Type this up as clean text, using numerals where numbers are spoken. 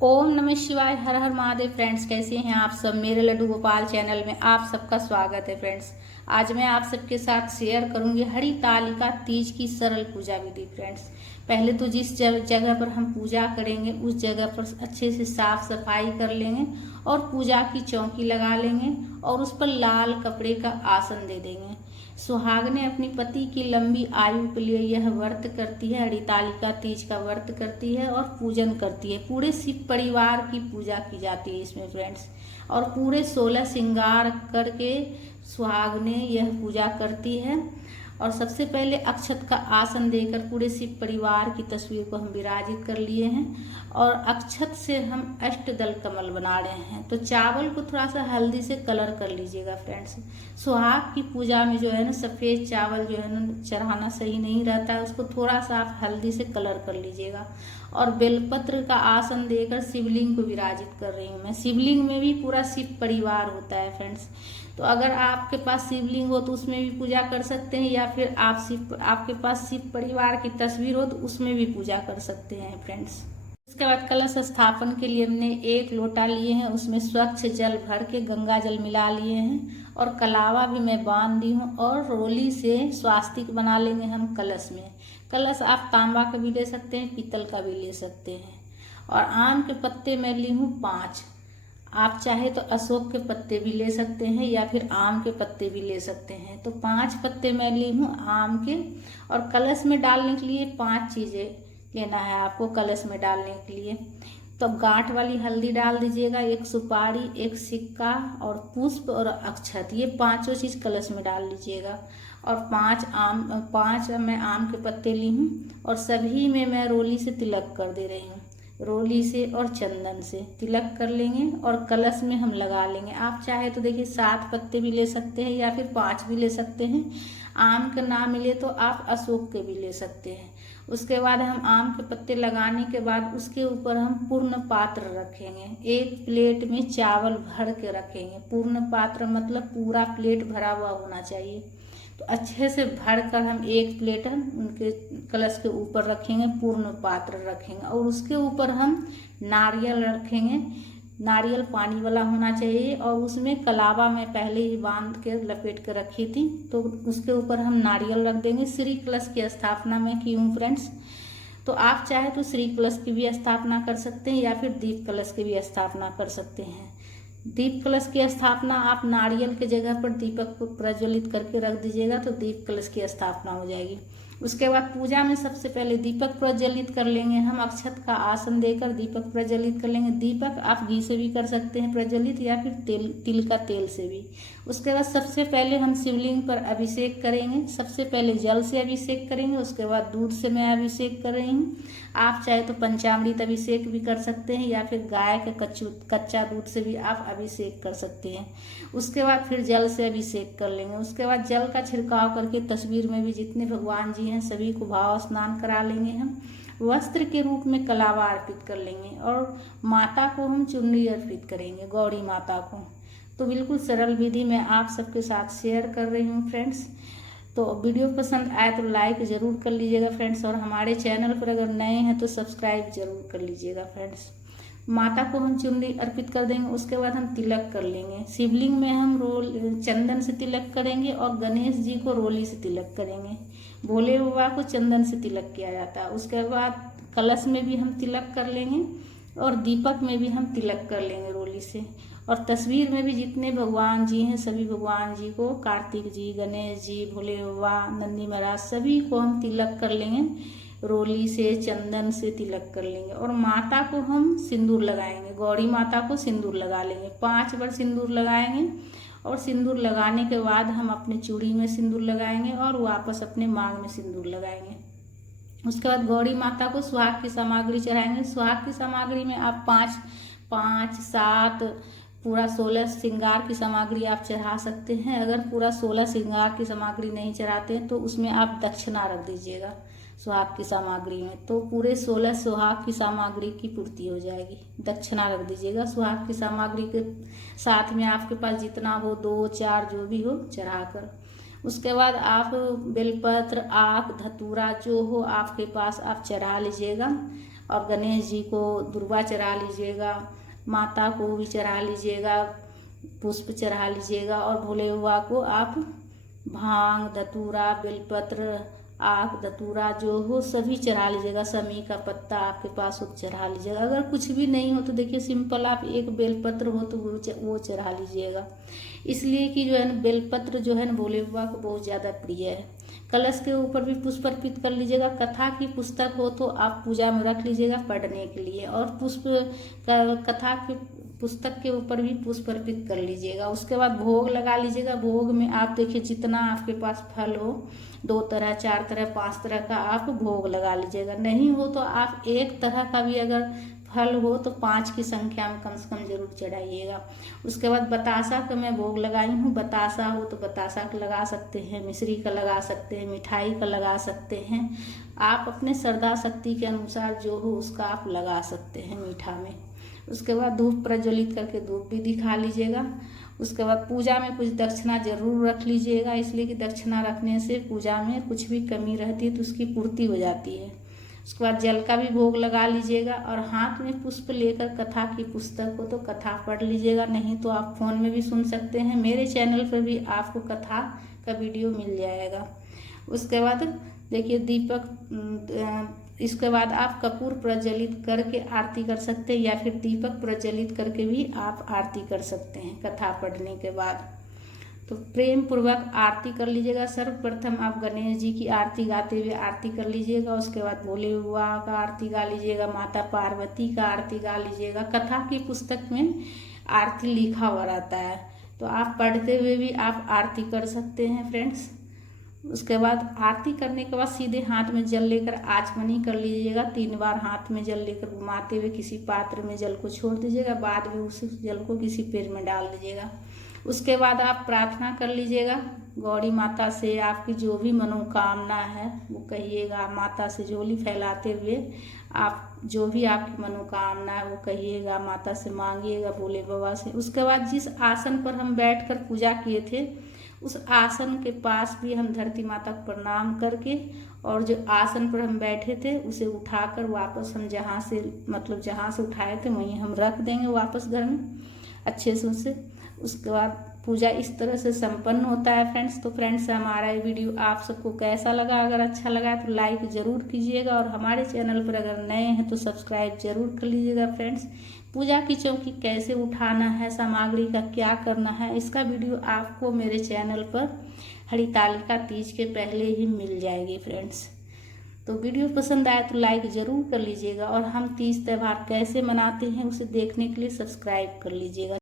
ओम नमः शिवाय। हर हर महादेव। फ्रेंड्स, कैसे हैं आप सब। मेरे लड्डू गोपाल चैनल में आप सबका स्वागत है। फ्रेंड्स, आज मैं आप सबके साथ शेयर करूंगी हरितालिका तीज की सरल पूजा विधि। फ्रेंड्स, पहले तो जिस जगह पर हम पूजा करेंगे उस जगह पर अच्छे से साफ सफाई कर लेंगे और पूजा की चौकी लगा लेंगे और उस पर लाल कपड़े का आसन दे देंगे। सुहागने अपनी पति की लंबी आयु के लिए यह व्रत करती है, हरितालिका तीज का व्रत करती है और पूजन करती है। पूरे शिव परिवार की पूजा की जाती है इसमें फ्रेंड्स, और पूरे 16 श्रृंगार करके सुहागने यह पूजा करती है। और सबसे पहले अक्षत का आसन देकर पूरे शिव परिवार की तस्वीर को हम विराजित कर लिए हैं और अक्षत से हम अष्टदल कमल बना रहे हैं। तो चावल को थोड़ा सा हल्दी से कलर कर लीजिएगा फ्रेंड्स। सुहाग की पूजा में जो है ना सफ़ेद चावल जो है ना चढ़ाना सही नहीं रहता है, उसको थोड़ा सा आप हल्दी से कलर कर लीजिएगा। और बेलपत्र का आसन देकर शिवलिंग को विराजित कर रही हूँ मैं। शिवलिंग में भी पूरा शिव परिवार होता है फ्रेंड्स, तो अगर आपके पास शिवलिंग हो तो उसमें भी पूजा कर सकते हैं, या फिर आपके पास शिव परिवार की तस्वीर हो तो उसमें भी पूजा कर सकते हैं फ्रेंड्स। इसके बाद कलश स्थापन के लिए हमने 1 लोटा लिए हैं, उसमें स्वच्छ जल भर के गंगा जल मिला लिए हैं और कलावा भी मैं बांध दी हूँ और रोली से स्वास्तिक बना लेंगे हम कलश में। कलश आप तांबा का भी ले सकते हैं, पीतल का भी ले सकते हैं। और आम के पत्ते मैं ली हूँ 5। आप चाहे तो अशोक के पत्ते भी ले सकते हैं या फिर आम के पत्ते भी ले सकते हैं। तो 5 पत्ते मैं ली हूँ आम के। और कलश में डालने के लिए 5 चीज़ें लेना है आपको कलश में डालने के लिए। तो गांठ वाली हल्दी डाल दीजिएगा, 1 सुपारी, 1 सिक्का और पुष्प और अक्षत, ये 5 चीज़ कलश में डाल लीजिएगा। और 5 मैं आम के पत्ते ली हूँ और सभी में मैं रोली से तिलक कर दे रही हूँ। रोली से और चंदन से तिलक कर लेंगे और कलश में हम लगा लेंगे। आप चाहे तो देखिए 7 पत्ते भी ले सकते हैं या फिर 5 भी ले सकते हैं। आम का ना मिले तो आप अशोक के भी ले सकते हैं। उसके बाद हम आम के पत्ते लगाने के बाद उसके ऊपर हम पूर्ण पात्र रखेंगे। 1 प्लेट में चावल भर के रखेंगे। पूर्ण पात्र मतलब पूरा प्लेट भरा हुआ होना चाहिए। तो अच्छे से भर कर हम 1 प्लेट उनके कलश के ऊपर रखेंगे, पूर्ण पात्र रखेंगे और उसके ऊपर हम नारियल रखेंगे। नारियल पानी वाला होना चाहिए और उसमें कलावा में पहले ही बांध के लपेट के रखी थी, तो उसके ऊपर हम नारियल रख देंगे। श्री कलश की स्थापना मैं की हूँ फ्रेंड्स। तो आप चाहे तो श्री कलश की भी स्थापना कर सकते हैं या फिर दीप कलश की भी स्थापना कर सकते हैं। दीप कलश की स्थापना आप नारियल के जगह पर दीपक को प्रज्वलित करके रख दीजिएगा तो दीप कलश की स्थापना हो जाएगी। उसके बाद पूजा में सबसे पहले दीपक प्रज्वलित कर लेंगे हम। अक्षत का आसन देकर दीपक प्रज्वलित कर लेंगे। दीपक आप घी से भी कर सकते हैं प्रज्वलित या फिर तिल का तेल से भी। उसके बाद सबसे पहले हम शिवलिंग पर अभिषेक करेंगे। सबसे पहले जल से अभिषेक करेंगे, उसके बाद दूध से मैं अभिषेक कर रही हूँ। आप चाहे तो पंचामृत अभिषेक भी कर सकते हैं या फिर गाय के कच्चा दूध से भी आप अभिषेक कर सकते हैं। उसके बाद फिर जल से अभिषेक कर लेंगे। उसके बाद जल का छिड़काव करके तस्वीर में भी जितने भगवान जी हैं सभी को भाव स्नान करा लेंगे हम। वस्त्र के रूप में कलावा अर्पित कर लेंगे और माता को हम चुन्नी अर्पित करेंगे, गौरी माता को। तो बिल्कुल सरल विधि मैं आप सबके साथ शेयर कर रही हूँ फ्रेंड्स। तो वीडियो पसंद आए तो लाइक ज़रूर कर लीजिएगा फ्रेंड्स, और हमारे चैनल पर अगर नए हैं तो सब्सक्राइब जरूर कर लीजिएगा फ्रेंड्स। माता को हम चुनरी अर्पित कर देंगे। उसके बाद हम तिलक कर लेंगे। शिवलिंग में हम चंदन से तिलक करेंगे और गणेश जी को रोली से तिलक करेंगे। भोले बाबा को चंदन से तिलक किया जाता है। उसके बाद कलश में भी हम तिलक कर लेंगे और दीपक में भी हम तिलक कर लेंगे रोली से। और तस्वीर में भी जितने भगवान जी हैं सभी भगवान जी को, कार्तिक जी, गणेश जी, भोले बाबा, नंदी महाराज, सभी को हम तिलक कर लेंगे। रोली से, चंदन से तिलक कर लेंगे और माता को हम सिंदूर लगाएंगे। गौरी माता को सिंदूर लगा लेंगे। 5 बार सिंदूर लगाएंगे और सिंदूर लगाने के बाद हम अपने चूड़ी में सिंदूर लगाएंगे और वापस अपने मांग में सिंदूर लगाएंगे। उसके बाद गौरी माता को सुहाग की सामग्री चढ़ाएंगे। सुहाग की सामग्री में आप 5, 7 पूरा 16 श्रृंगार की सामग्री आप चढ़ा सकते हैं। अगर पूरा 16 श्रृंगार की सामग्री नहीं चढ़ाते हैं तो उसमें आप दक्षिणा रख दीजिएगा सुहाग की सामग्री में, तो पूरे 16 सुहाग की सामग्री की पूर्ति हो जाएगी। दक्षिणा रख दीजिएगा सुहाग की सामग्री के साथ में, आपके पास जितना हो 2, 4 जो भी हो चढ़ाकर। उसके बाद आप बेलपत्र, आक, धतूरा जो हो आपके पास आप चढ़ा लीजिएगा और गणेश जी को दुर्वा चढ़ा लीजिएगा, माता को भी चढ़ा लीजिएगा, पुष्प चढ़ा लीजिएगा। और भोले बाबा को आप भांग, धतूरा, बेलपत्र, आक, धतूरा जो हो सभी चढ़ा लीजिएगा। समी का पत्ता आपके पास हो तो चढ़ा लीजिएगा। अगर कुछ भी नहीं हो तो देखिए सिंपल आप एक बेलपत्र हो तो वो चढ़ा लीजिएगा। इसलिए कि जो है ना बेलपत्र जो है ना भोले बाबा को बहुत ज़्यादा प्रिय है। कलश के ऊपर भी पुष्प अर्पित कर लीजिएगा। कथा की पुस्तक हो तो आप पूजा में रख लीजिएगा पढ़ने के लिए, और कथा की पुस्तक के ऊपर भी पुष्प अर्पित कर लीजिएगा। उसके बाद भोग लगा लीजिएगा। भोग में आप देखिए जितना आपके पास फल हो, 2 तरह, 4 तरह, 5 तरह का आप भोग लगा लीजिएगा। नहीं हो तो आप 1 तरह का भी अगर फल हो तो 5 की संख्या में कम से कम जरूर चढ़ाइएगा। उसके बाद बतासा का मैं भोग लगाई हूँ। बतासा हो तो बतासा का लगा सकते हैं, मिश्री का लगा सकते हैं, मिठाई का लगा सकते हैं। आप अपने श्रद्धा शक्ति के अनुसार जो हो उसका आप लगा सकते हैं मीठा में। उसके बाद धूप प्रज्वलित करके धूप भी दिखा लीजिएगा। उसके बाद पूजा में कुछ दक्षिणा जरूर रख लीजिएगा, इसलिए कि दक्षिणा रखने से पूजा में कुछ भी कमी रहती है तो उसकी पूर्ति हो जाती है। उसके बाद जल का भी भोग लगा लीजिएगा, और हाथ में पुष्प लेकर कथा की पुस्तक हो तो कथा पढ़ लीजिएगा। नहीं तो आप फोन में भी सुन सकते हैं। मेरे चैनल पर भी आपको कथा का वीडियो मिल जाएगा। उसके बाद देखिए इसके बाद आप कपूर प्रज्वलित करके आरती कर सकते हैं, या फिर दीपक प्रज्वलित करके भी आप आरती कर सकते हैं कथा पढ़ने के बाद। तो प्रेम पूर्वक आरती कर लीजिएगा। सर्वप्रथम आप गणेश जी की आरती गाते हुए आरती कर लीजिएगा। उसके बाद भोले बाबा का आरती गा लीजिएगा, माता पार्वती का आरती गा लीजिएगा। कथा की पुस्तक में आरती लिखा हुआ रहता है, तो आप पढ़ते हुए भी आप आरती कर सकते हैं फ्रेंड्स। उसके बाद आरती करने के बाद सीधे हाथ में जल लेकर आचमनी कर लीजिएगा। 3 बार हाथ में जल लेकर घुमाते हुए किसी पात्र में जल को छोड़ दीजिएगा। बाद में उस जल को किसी पेड़ में डाल दीजिएगा। उसके बाद आप प्रार्थना कर लीजिएगा गौरी माता से। आपकी जो भी मनोकामना है वो कहिएगा। माता से झोली फैलाते हुए आप जो भी आपकी मनोकामना है वो कहिएगा, माता से मांगिएगा, भोले बाबा से। उसके बाद जिस आसन पर हम बैठकर पूजा किए थे उस आसन के पास भी हम धरती माता को प्रणाम करके, और जो आसन पर हम बैठे थे उसे उठाकर वापस हम जहाँ से उठाए थे वहीं हम रख देंगे वापस घर में अच्छे से उसे। उसके बाद पूजा इस तरह से संपन्न होता है फ्रेंड्स। तो फ्रेंड्स हमारा ये वीडियो आप सबको कैसा लगा? अगर अच्छा लगा तो लाइक ज़रूर कीजिएगा, और हमारे चैनल पर अगर नए हैं तो सब्सक्राइब जरूर कर लीजिएगा फ्रेंड्स। पूजा की चौकी कैसे उठाना है, सामग्री का क्या करना है, इसका वीडियो आपको मेरे चैनल पर हरितालिका तीज के पहले ही मिल जाएगी फ्रेंड्स। तो वीडियो पसंद आए तो लाइक ज़रूर कर लीजिएगा, और हम तीज त्यौहार कैसे मनाते हैं उसे देखने के लिए सब्सक्राइब कर लीजिएगा।